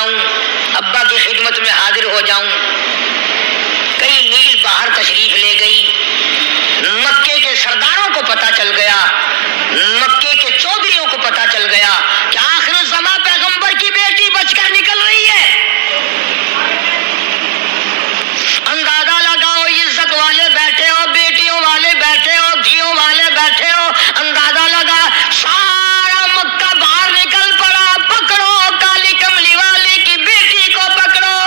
جاؤں، ابا کی خدمت میں حاضر ہو جاؤں۔ کئی میل باہر تشریف لے گئی، مکے کے سرداروں کو پتہ چل گیا، مکے کے چودھریوں کو پتہ چل گیا کہ آخر الزماں پیغمبر کی بیٹی بچ کر نکل رہی ہے۔ اندازہ لگاؤ، عزت والے بیٹھے ہو، بیٹیوں والے بیٹھے ہو، دھیوں والے بیٹھے ہو، اندازہ لگا سارا مکہ باہر نکل پڑا، پکڑو کالی کملی والی کی بیٹی کو پکڑو۔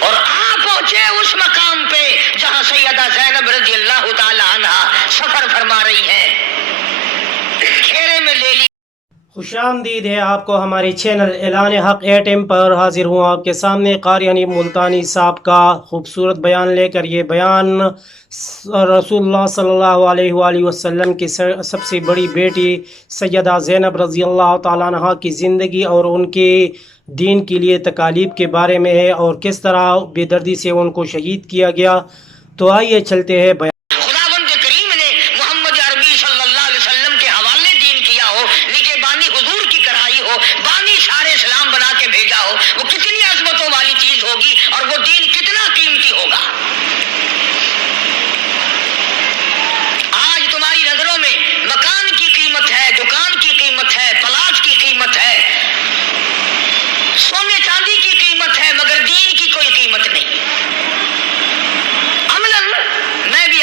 اور آپ پہنچے اس مقام پہ جہاں سیدہ زینب رضی اللہ تعالی عنہ سفر فرما رہی ہے، گھیرے میں لے لی۔ خوش آمدید ہے آپ کو ہماری چینل اعلان حق ATM پر حاضر ہوں آپ کے سامنے قاری حنیف ملتانی صاحب کا خوبصورت بیان لے کر۔ یہ بیان رسول اللہ صلی اللہ علیہ وآلہ وسلم کی سب سے بڑی بیٹی سیدہ زینب رضی اللہ تعالیٰ عنہ کی زندگی اور ان کے دین کے لیے تکالیف کے بارے میں ہے، اور کس طرح بے دردی سے ان کو شہید کیا گیا۔ تو آئیے چلتے ہیں بیان۔ خداوند کریم نے محمد عربی صلی اللہ علیہ وسلم کے حوالے دین کیا ہو، نگہ بانی حضور کی کرائی ہو، بانی شار اسلام بنا کے بھیجا ہو، وہ کتنی عظمتوں والی چیز ہوگی اور وہ دین کتنا قیمتی ہوگا۔ آج تمہاری نظروں میں مکان کی قیمت ہے، دکان کی قیمت ہے، پلاٹ کی قیمت ہے، سونے چاندی کی قیمت ہے، مگر دین کی کوئی قیمت نہیں۔ عملاً میں بھی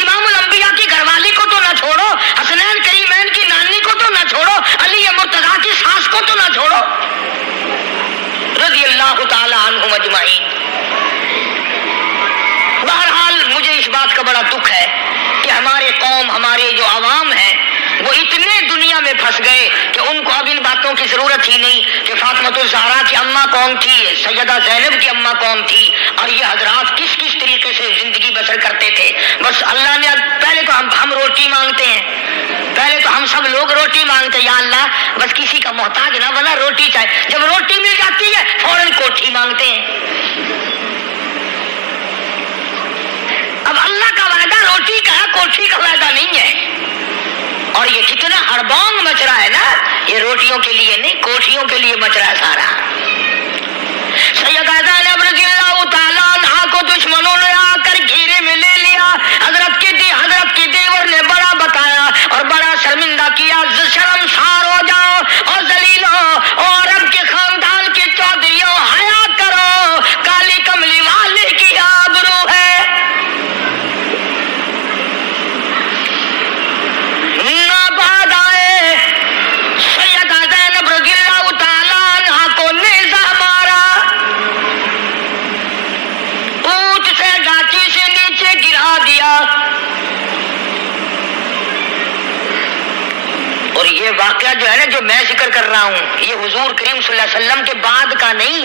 امام الانبیاء کی گھر والی کو تو نہ چھوڑو, حسنین کریمین کی نانی کو تو نہ چھوڑو, علی مرتضیٰ کی ساس کو تو نہ چھوڑو, رضی اللہ تعالی عنہم اجمعین. بہرحال مجھے اس بات کا بڑا دکھ ہے کہ ہمارے قوم, ہمارے جو عوام ہیں وہ اتنے دنیا میں پھنس گئے کہ ان کو اب ان باتوں کی ضرورت ہی نہیں کہ فاطمۃ الزہرا کی اماں کون تھی, سیدہ زینب کی اماں کون تھی, اور یہ حضرات کس کس طریقے سے زندگی بسر کرتے تھے. بس اللہ نے, پہلے تو ہم روٹی مانگتے ہیں, پہلے تو ہم سب لوگ روٹی مانگتے ہیں, یا اللہ بس کسی کا محتاج نہ بنا, روٹی چاہیے. جب روٹی مل جاتی ہے فوراً کوٹھی مانگتے ہیں. اب اللہ کا وعدہ روٹی کا ہے, کوٹھی کا وعدہ نہیں ہے. اور یہ کتنا ہڑبونگ مچ رہا ہے نا, یہ روٹیوں کے لیے نہیں, کوٹھیوں کے لیے مچ رہا ہے سارا. سیدہ زینب رضی اللہ تعالیٰ عنہا کو دشمنوں نے آ کر گھیرے میں لے لیا. حضرت کی دیور نے بڑا بتایا اور بڑا شرمندہ کیا, شرمسار ہو جاؤ اور ذلیل ہو, اور رب کے خاندان کے چودھریوں حیا کرو, کالی کملی والے کی آبرو ہے. ناباد آئے, سیدہ زینب رضی اللہ تعالیٰ عنہا کو نیزہ مارا, اونٹ سے ڈاچی سے نیچے گرا دیا. اور یہ واقعہ جو ہے نا, جو میں ذکر کر رہا ہوں, یہ حضور کریم صلی اللہ علیہ وسلم کے بعد کا نہیں,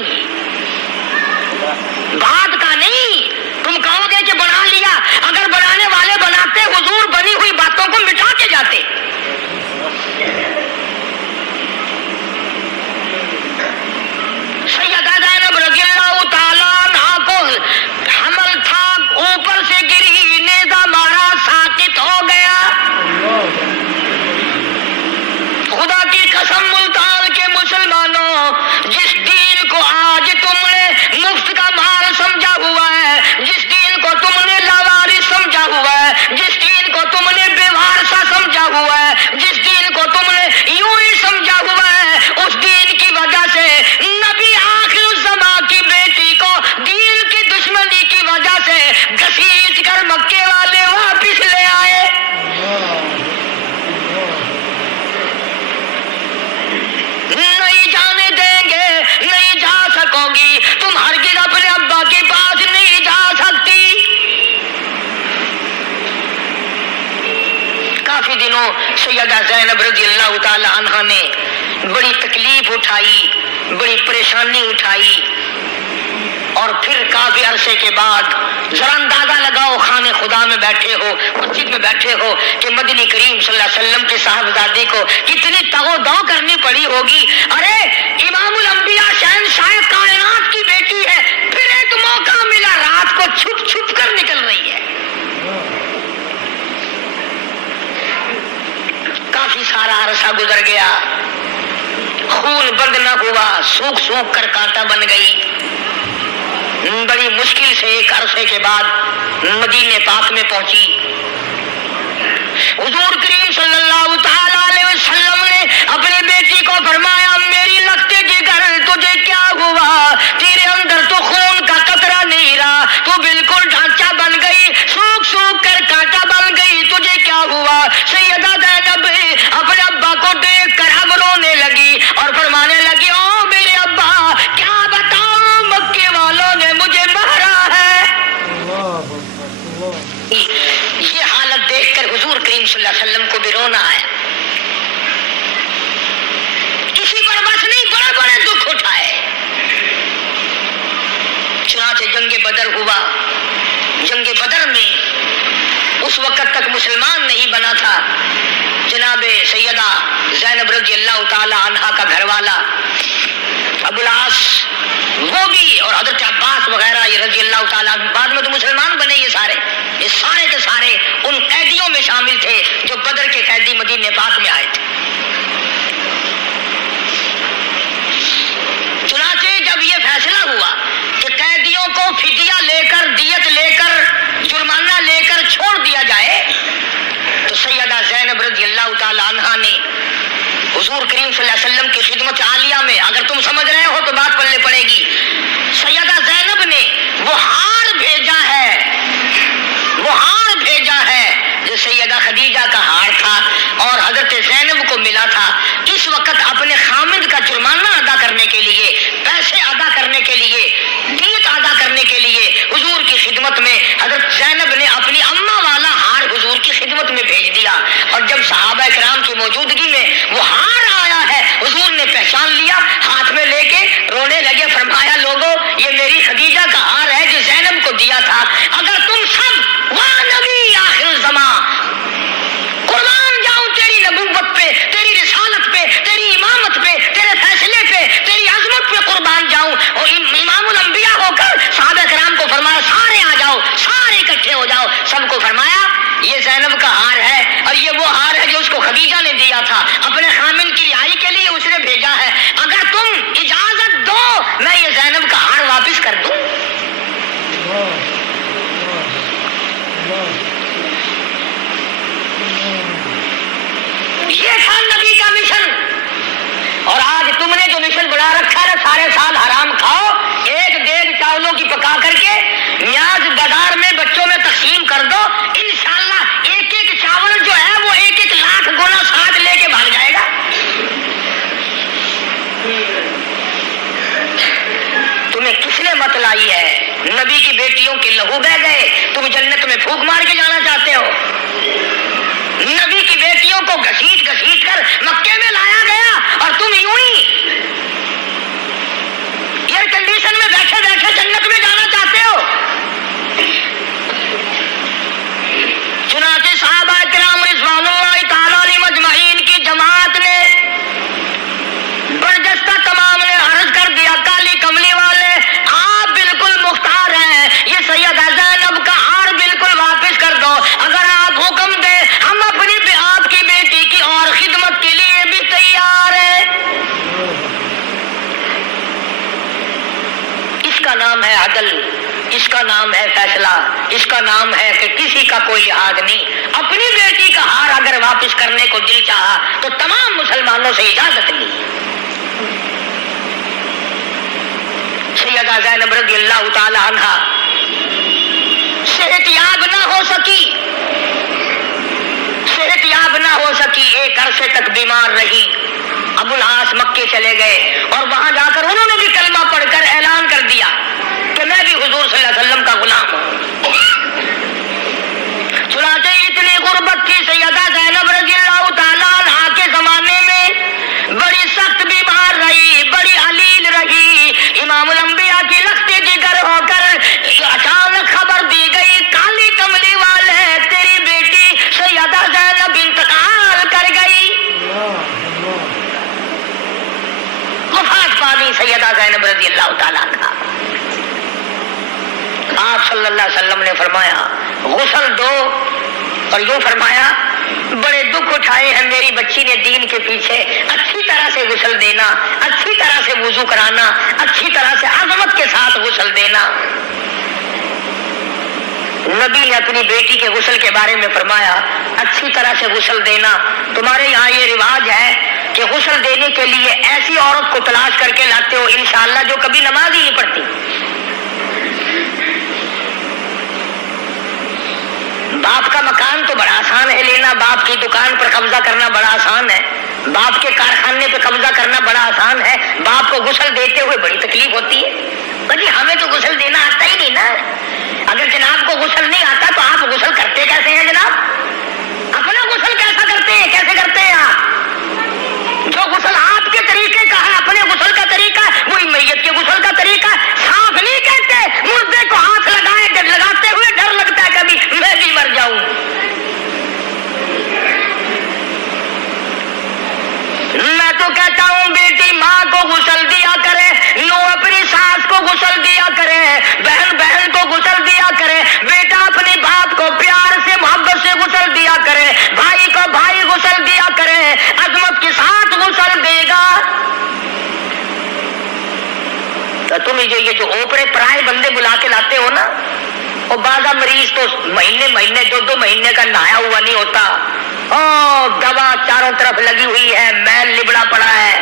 بعد کا نہیں. تم کہو گے کہ بنا لیا, اگر بنانے والے بناتے حضور بنی ہوئی باتوں کو مٹا کے جاتے. سیدہ زینب رضی اللہ تعالیٰ عنہا کو حمل تھا, اوپر سے گری, نیزہ مارا, ساقط ہو گیا. خدا کی قسم ملتان کے مسلمانوں, جس دین کو آج تم نے مفت کا مال سمجھا ہوا ہے, جس دین کو تم نے لاوارث سمجھا ہوا ہے, جس دین کو تم نے بے وارثہ سمجھا ہوا ہے, جس دین کو تم نے یوں ہی سمجھا ہوا ہے, اس دین کی وجہ سے نبی آخر الزمان کی بیٹی کو دین کی دشمنی کی وجہ سے گھسیٹ کر مکے والے واپس لے آئے. نہیں جانے دیں گے, نہیں جا سکو گی, تم ہرگز اپنے ابا کے پاس نہیں جا سکتی. کافی دنوں سیدہ زینب رضی اللہ تعالی عنہا نے بڑی تکلیف اٹھائی, بڑی پریشانی اٹھائی, اور پھر کافی عرصے کے بعد ذرا اندازہ لگاؤ, خانے خدا میں بیٹھے ہو, مسجد میں بیٹھے ہو, کہ مدنی کریم صلی اللہ علیہ وسلم کے صاحبزادی کو کتنی تگ و دو کرنی پڑی ہوگی. ارے امام الانبیاء شہنشاہ کائنات کی بیٹی ہے, پھر ایک موقع ملا, رات کو چھپ چھپ کر نکل رہی ہے. کافی سارا عرصہ گزر گیا, خون بند نہ ہوا, سوکھ سوکھ کر کانٹا بن گئی. بڑی مشکل سے ایک عرصے کے بعد مدینے پاک میں پہنچی. حضور کریم صلی اللہ تعالی علیہ وسلم نے اپنی بیٹی کو فرمایا, میری لگتے کے گھر تجھے کیا ہوا, تیرے اندر تو خون کا قطرہ نہیں رہا, تو بالکل ڈھانچہ بن گئی, سوکھ سوکھ کر کانٹا بن گئی, تجھے کیا ہوا. سیدہ زینب اپنے ابا کو دیکھ کر اب رونے لگی اور فرمانے لگی, او میرے ابا, کیا بتاؤں, مکے والوں نے مجھے مارا ہے. یہ حالت دیکھ کر حضور کریم صلی اللہ علیہ وسلم کو بھی رونا آیا. کسی پر بس نہیں, بڑے بڑے دکھ اٹھائے. چنانچہ جنگ بدر ہوا. جنگ بدر میں اس وقت تک مسلمان نہیں بنا تھا جناب سیدہ زینب رضی اللہ تعالی عنہا کا گھر والا ابو العاص, وہ بھی, اور حضرت عباس وغیرہ یہ رضی اللہ تعالیٰ, بعد میں تو مسلمان بنے. یہ سارے کے سارے ان قیدیوں میں شامل تھے جو بدر کے قیدی مدینے پاک میں آئے تھے. چنانچہ جب یہ فیصلہ ہوا کہ قیدیوں کو فدیہ لے کر, دیت لے کر, جرمانہ لے کر چھوڑ دیا جائے, تو سیدہ زینب رضی اللہ تعالی عنہا نے حضور کریم صلی اللہ علیہ وسلم کی خدمت عالیہ میں, اگر تم سمجھ رہے ہو تو بات پلے پڑے گی, سیدہ زینب نے وہ ہار بھیجا ہے, وہ ہار خدیجہ کا ہار تھا اور حضرت زینب کو ملا تھا، اس وقت اپنے خامد کا جرمانہ ادا کرنے کے لیے، پیسے ادا کرنے کے لیے، دیت ادا کرنے کے لیے حضور کی خدمت میں حضرت زینب نے اپنی اماں والا ہار حضور کی خدمت میں بھیج دیا، اور جب صحابہ کرام کی موجودگی میں وہ ہار آیا ہے حضور نے پہچان لیا، ہاتھ میں لے کے رونے لگے، فرمایا لوگوں یہ میری خدیجہ کا ہار ہے جو زینب کو دیا تھا، اگر تم سب واہ نبی آخر زمان قربان جاؤں تیری نبوت پہ، تیری رسالت پہ، تیری امامت پہ، تیرے فیصلے پہ، تیری عظمت پہ قربان جاؤں، اور امام الانبیاء ہو کر صحابہ کرام کو فرمایا سارے آ جاؤ، سارے اکٹھے ہو جاؤ، سب کو فرمایا یہ زینب کا ہار ہے، اور یہ وہ ہار ہے جو اس کو خدیجہ نے دیا تھا، اپنے خامن کی رہائی کے لیے اس نے بھیجا ہے، اگر تم اجازت دو میں یہ زینب کا ہار واپس کر دوں۔ یہ تھا نبی کا مشن، اور آج تم نے جو مشن بنا رکھا ہے سارے سال حرام کھاؤ، ایک دیگ چاولوں کی پکا کر کے نیاز بازار میں بچوں میں تقسیم کر دو، انشاءاللہ ایک ایک چاول جو ہے وہ 1-1 لاکھ گنا ساتھ لے کے بھاگ جائے گا۔ تمہیں کس نے مت لائی ہے؟ نبی کی بیٹیوں کے لہو بہ گئے، تم جنت میں پھونک مار کے جانا چاہتے ہو؟ نبی کی بیٹیوں کو گھسیٹ گھسیٹ کر مکے میں لایا گیا، اور تم یوں ہی ایئر کنڈیشن میں بیٹھے بیٹھے جنت میں جانا چاہتے ہو۔ چنانچہ صحابہ کرام رضوان اللہ تعالی علیہم اجمعین کی جماعت نے برجستہ تمام نے عرض کر دیا کالی کملی والے آپ بالکل مختار ہیں، یہ سیدہ زینب کا ہار بالکل واپس کر دو، اگر آپ حکم دیں ہم اپنی آپ کی بیٹی کی اور خدمت کے لیے بھی تیار ہیں۔ اس کا نام ہے عدل، اس کا نام ہے فیصلہ، اس کا نام ہے کہ کسی کا کوئی لحاظ نہیں، اپنی بیٹی کا ہار اگر واپس کرنے کو دل چاہا تو تمام مسلمانوں سے اجازت لی۔ سیدہ زینب رضی اللہ تعالی عنہا صحت یاب نہ ہو سکی، صحت یاب نہ ہو سکی، ایک عرصے تک بیمار رہی۔ ابو العاص مکے چلے گئے اور وہاں جا کر انہوں نے بھی کلمہ پڑھ کر اعلان کر دیا کہ میں بھی حضور صلی اللہ علیہ وسلم کا غلام ہوں۔ چنانچہ اتنی غربت تھی سیدہ زینب رضی اللہ تعالیٰ عنہا کے زمانے میں، بڑی سخت بیمار رہی، بڑی علیل رہی، امام الانبیاء کی لخت جگر ہو کر اچانک خبر دی گئی کالی کملی والے تیری بیٹی سیدہ زینب انتقال کر گئی، وفات پا گئی سیدہ زینب رضی اللہ تعالیٰ عنہا۔ آپ صلی اللہ علیہ وسلم نے فرمایا غسل دو، اور یوں فرمایا بڑے دکھ اٹھائے ہیں میری بچی نے دین کے پیچھے، اچھی طرح سے غسل دینا، اچھی طرح سے وضو کرانا، اچھی طرح سے عظمت کے ساتھ غسل دینا۔ نبی نے اپنی بیٹی کے غسل کے بارے میں فرمایا اچھی طرح سے غسل دینا، تمہارے یہاں یہ رواج ہے کہ غسل دینے کے لیے ایسی عورت کو تلاش کر کے لاتے ہو انشاءاللہ جو کبھی نماز ہی نہیں پڑھتی۔ باپ کا مکان تو بڑا آسان ہے لینا، باپ کی دکان پر قبضہ کرنا بڑا آسان ہے، باپ کے کارخانے پہ قبضہ کرنا بڑا آسان ہے، باپ کو غسل دیتے ہوئے بڑی تکلیف ہوتی ہے۔ بھائی ہمیں تو غسل دینا آتا ہی نہیں نا، اگر جناب کو غسل نہیں آتا تو آپ غسل کرتے کیسے ہیں جناب؟ اپنا غسل کیسا کرتے ہیں، کیسے کرتے ہیں آپ؟ جو غسل آپ کے طریقے کا ہے، اپنے غسل کا طریقہ ہے، وہی میت کے غسل کا طریقہ ہے۔ صاف نہیں کہتے، مردے کو ہاتھ لگاتے ہوئے ڈر لگتا ہے کبھی میں بھی مر جاؤں۔ میں تو کہتا ہوں بیٹی ماں کو غسل دیا کرے، نو اپنی ساس کو غسل دیا کرے، بہن بہن کو غسل دیا کرے، بیٹا اپنے باپ کو پیار سے محبت سے غسل دیا کرے، بھائی کو بھائی غسل دیا کرے، عظمت کے ساتھ غسل دے گا۔ تو تم یہ جو اوپرے پرائے بندے بلا کے لاتے ہو نا، اور بعض مریض تو مہینے 2 مہینے کا نہایا ہوا نہیں ہوتا، دوا چاروں طرف لگی ہوئی ہے، میل لبڑا پڑا ہے،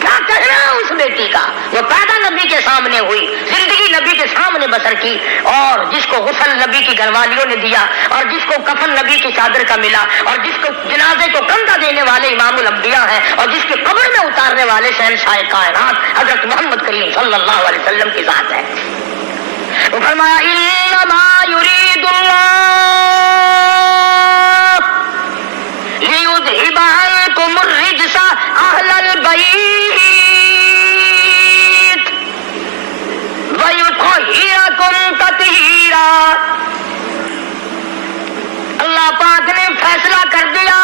کیا کہنا اس بیٹی کا جو پیدا نبی کے سامنے ہوئی، زندگی نبی کے سامنے بسر کی، اور جس کو غسل نبی کی گھر والیوں نے دیا، اور جس کو کفن نبی کی چادر کا ملا، اور جس کو جنازے کو کندھا دینے والے امام الانبیاء ہیں، اور جس کی قبر میں اتارنے والے شہنشاہ کائنات حضرت محمد کریم صلی اللہ علیہ وسلم کی ذات ہے۔ وہ فرمایا انما یرید اللہ لیذھب عنکم الرجس اہل البیت ویطہرکم تطہیرا۔ اللہ پاک نے فیصلہ کر دیا،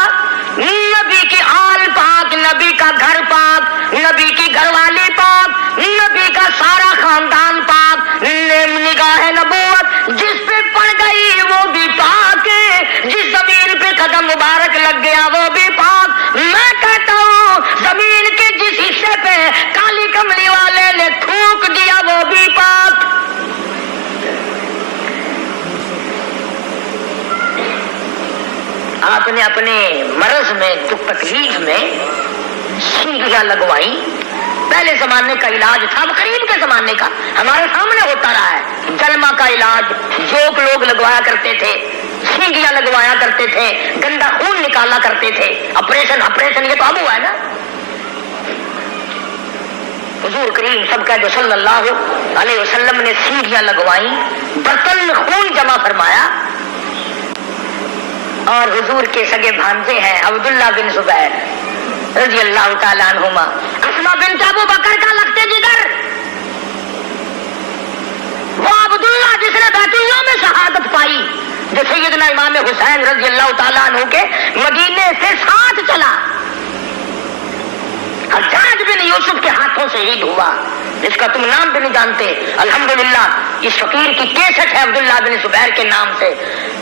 نبی کی آل پاک، نبی کا گھر پاک، نبی کی گھر والی پاک، نبی کا سارا خاندان پاک، نگاہ نبوت جس پہ پڑ گئی وہ بھی پاک ہے، جس زمین پہ قدم مبارک لگ گیا وہ بھی پاک۔ میں کہتا ہوں زمین کے جس حصے پہ کالی کملی والے نے تھوک دیا وہ بھی پاک۔ آپ نے اپنے مرض میں، دکھ تکلیف میں سینگیاں لگوائی۔ پہلے زمانے کا علاج تھا، قریب کے زمانے کا ہمارے سامنے ہوتا رہا ہے، جلما کا علاج جوک لوگ لگوایا کرتے تھے، سینگیاں لگوایا کرتے تھے، گندا خون نکالا کرتے تھے، آپریشن یہ تو اب ہوا ہے نا۔ حضور کریم سب کا جو صلی اللہ علیہ وسلم نے سینگیاں لگوائی، برتن میں خون جمع فرمایا، اور حضور کے سگے بھانجے ہیں عبداللہ بن زبیر رضی اللہ تعالیٰ عنہما، اسما بنت ابو بکر کا لگتے جگر، وہ عبداللہ جس نے بیت اللہ میں شہادت پائی، جو سیدنا امام حسین رضی اللہ تعالیٰ عنہ کے مدینے سے ساتھ چلا، حجاج بن یوسف کے ہاتھوں شہید ہوا، جس کا تم نام بھی نہیں جانتے۔ الحمدللہ اس فقیر کی کیسٹ ہے عبداللہ بن زبیر کے نام سے۔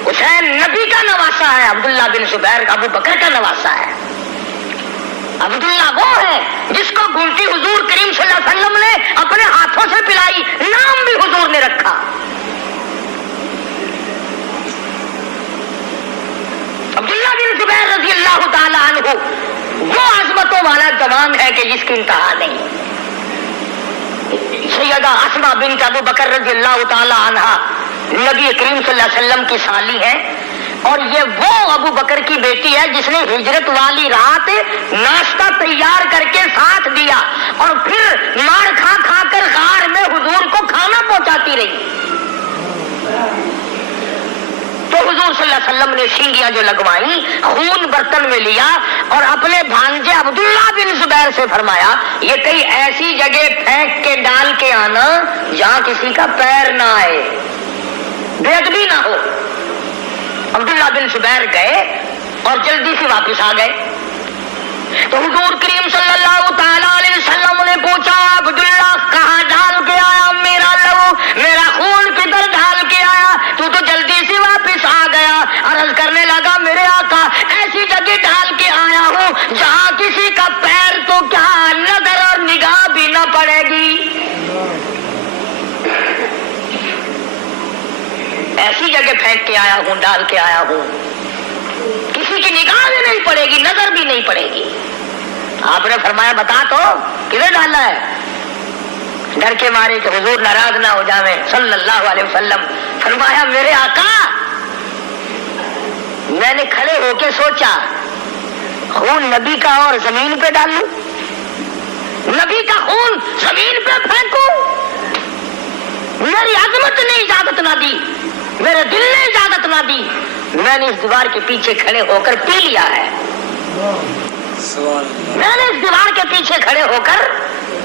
حسین نبی کا نواسا ہے، عبداللہ بن زبیر ابو بکر کا نواسا ہے۔ عبداللہ وہ ہے جس کو گھنٹی حضور کریم صلی اللہ علیہ وسلم نے اپنے ہاتھوں سے پلائی، نام بھی حضور نے رکھا۔ عبداللہ بن زبیر رضی اللہ تعالی عنہ وہ عظمتوں والا جوان ہے کہ جس کی انتہا نہیں۔ سیدہ اسما بنت ابو بکر رضی اللہ تعالی عنہا نبی کریم صلی اللہ علیہ وسلم کی سالی ہے، اور یہ وہ ابو بکر کی بیٹی ہے جس نے ہجرت والی رات ناشتہ تیار کر کے ساتھ دیا، اور پھر مار کھا کھا کر غار میں حضور کو کھانا پہنچاتی رہی۔ تو حضور صلی اللہ علیہ وسلم نے سینگیاں جو لگوائیں، خون برتن میں لیا، اور اپنے بھانجے عبداللہ بن زبیر سے فرمایا یہ کئی ایسی جگہ پھینک کے ڈال کے آنا جہاں کسی کا پیر نہ آئے، بے ادبی نہ ہو۔ عبداللہ بن زبیر گئے اور جلدی سے واپس آ گئے۔ تو حضور کریم صلی اللہ تعالی علیہ وسلم نے پوچھا عبداللہ کہاں ڈال کے آیا میرا لہو، میرا خون کدھر ڈال کے آیا؟ تو جلدی سے واپس آ گیا۔ عرض کرنے لگا میرے آقا ایسی جگہ ڈال کے آیا ہوں جہاں کسی کا پیر تو کیا نظر اور نگاہ بھی نہ پڑے گی۔ ایسی جگہ پھینک کے آیا ہوں، ڈال کے آیا ہوں، کسی کی نگاہ بھی نہیں پڑے گی، نظر بھی نہیں پڑے گی۔ آپ نے فرمایا بتا تو کدھر ڈالا ہے؟ ڈر کے مارے کہ حضور ناراض نہ ہو جاویں صلی اللہ علیہ وسلم، فرمایا میرے آقا میں نے کھڑے ہو کے سوچا خون نبی کا اور زمین پہ ڈالوں، نبی کا خون زمین پہ پھینکوں؟ میری عظمت نے اجازت نہ دی، میرے دل نے اجازت نہ دی، میں نے اس دیوار کے پیچھے کھڑے ہو کر پی لیا ہے، میں نے اس دیوار کے پیچھے کھڑے ہو کر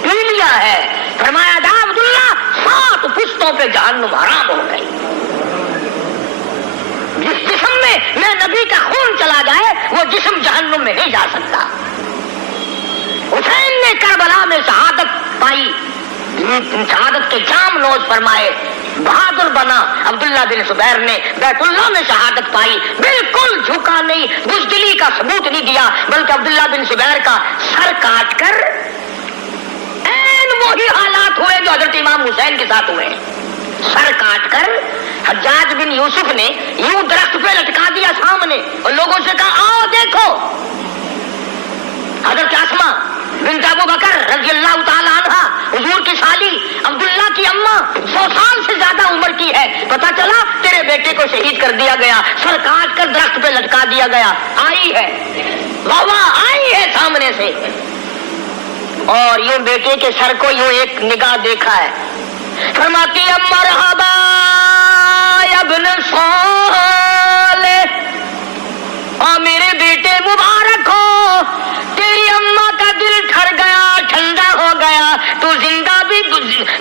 پی لیا ہے۔ فرمایا جا عبداللہ 7 پشتوں پہ جہنم حرام ہو گئی۔ جس جسم میں نبی کا خون چلا جائے وہ جسم جہنم میں نہیں جا سکتا۔ حسین نے کربلا میں شہادت پائی، شہادت کے جام نوش فرمائے، بہادر بنا۔ عبداللہ بن زبیر نے بیت اللہ میں شہادت پائی، بالکل جھکا نہیں، بزدلی کا ثبوت نہیں دیا، بلکہ عبداللہ بن زبیر کا سر کاٹ کر وہی حالات ہوئے جو حضرت امام حسین کے ساتھ ہوئے، سر کاٹ کر حجاج بن یوسف نے یوں درخت پہ لٹکا دیا سامنے، اور لوگوں سے کہا آؤ دیکھو۔ حضرت اسما بنت ابو بکر رضی اللہ تعالی عنہ حضور کی سالی عبداللہ کی اماں 100 سال سے زیادہ عمر کی ہے، پتہ چلا تیرے بیٹے کو شہید کر دیا گیا، سر کاٹ کر درخت پہ لٹکا دیا گیا، آئی ہے بابا، آئی ہے سامنے سے، اور یوں بیٹے کے سر کو یوں ایک نگاہ دیکھا ہے، فرماتی مرحبا ابن صالح، اور میرے بیٹے مبارک ہو، تیری اماں کا دل ٹھر گیا، ٹھنڈا ہو گیا، تو زندہ بھی،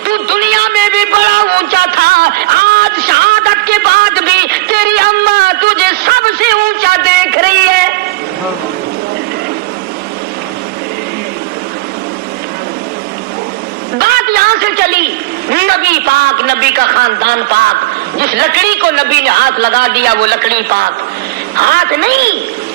تو دنیا میں بھی بڑا اونچا تھا، آج شہادت کے بعد بھی تیری اماں تجھے سب سے اونچا دیکھ رہی ہے۔ بات یہاں سے چلی، نبی پاک، نبی کا خاندان پاک، جس لکڑی کو نبی نے ہاتھ لگا دیا وہ لکڑی پاک، ہاتھ نہیں،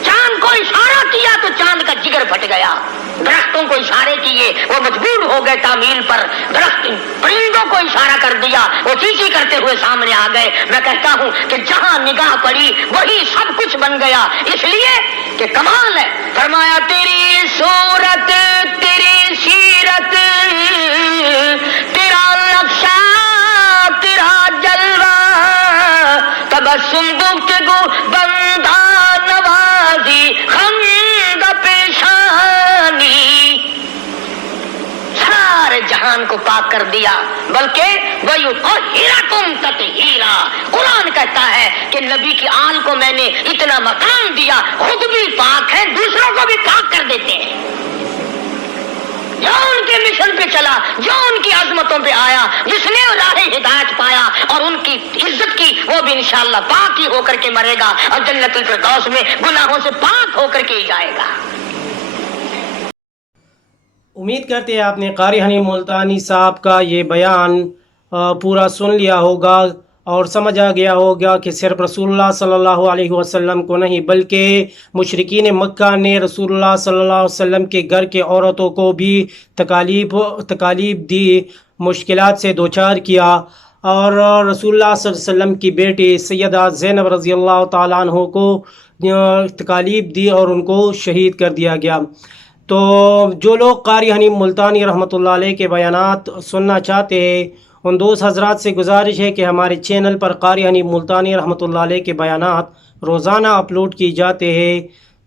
چاند کو اشارہ کیا تو چاند کا جگر پھٹ گیا، درختوں کو اشارے کیے وہ مجبور ہو گئے تعمیل پر، درخت پرندوں کو اشارہ کر دیا وہ چیچی کرتے ہوئے سامنے آ گئے۔ میں کہتا ہوں کہ جہاں نگاہ پڑی وہی سب کچھ بن گیا، اس لیے کہ کمال ہے۔ فرمایا تیری صورت، تیری سیرت، تیرا نقشہ، تیرا جلوہ، تبسم گفتگو بندہ نوازی خند پیشانی، سارے جہان کو پاک کر دیا، بلکہ وَيُطَهِّرَكُمْ تَطْهِيرًا، قرآن کہتا ہے کہ نبی کی آل کو میں نے اتنا مقام دیا، خود بھی پاک ہے، دوسروں کو بھی پاک کر دیتے ہیں۔ جو ان کے مشن پہ چلا، جو ان کی عظمتوں پہ آیا، جس نے راہ ہدایت پایا اور ان کی عزت کی، وہ بھی انشاءاللہ پاک ہی ہو کر کے مرے گا اور جنت الفردوس میں گناہوں سے پاک ہو کر کے ہی جائے گا۔ امید کرتے ہیں آپ نے قاری حنیف ملتانی صاحب کا یہ بیان پورا سن لیا ہوگا اور سمجھ آ گیا ہوگا کہ صرف رسول اللہ صلی اللہ علیہ وسلم کو نہیں بلکہ مشرکین مکہ نے رسول اللہ صلی اللہ علیہ وسلم کے گھر کے عورتوں کو بھی تکالیف دی، مشکلات سے دوچار کیا، اور رسول اللہ صلی اللہ علیہ وسلم کی بیٹی سیدہ زینب رضی اللہ تعالیٰ عنہ کو تکالیف دی اور ان کو شہید کر دیا گیا۔ تو جو لوگ قاری حنیف ملتانی رحمۃ اللہ علیہ کے بیانات سننا چاہتے ہیں ان دوست حضرات سے گزارش ہے کہ ہمارے چینل پر قاری حنیف ملتانی رحمۃ اللہ علیہ کے بیانات روزانہ اپلوڈ کیے جاتے ہیں،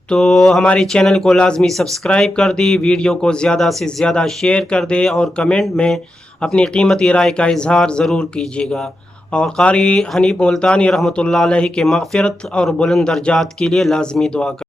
تو ہمارے چینل کو لازمی سبسکرائب کر دی، ویڈیو کو زیادہ سے زیادہ شیئر کر دے اور کمنٹ میں اپنی قیمتی رائے کا اظہار ضرور کیجیے گا، اور قاری حنیف ملتانی رحمۃ اللہ علیہ کے مغفرت اور بلند درجات کے لیے لازمی دعا کر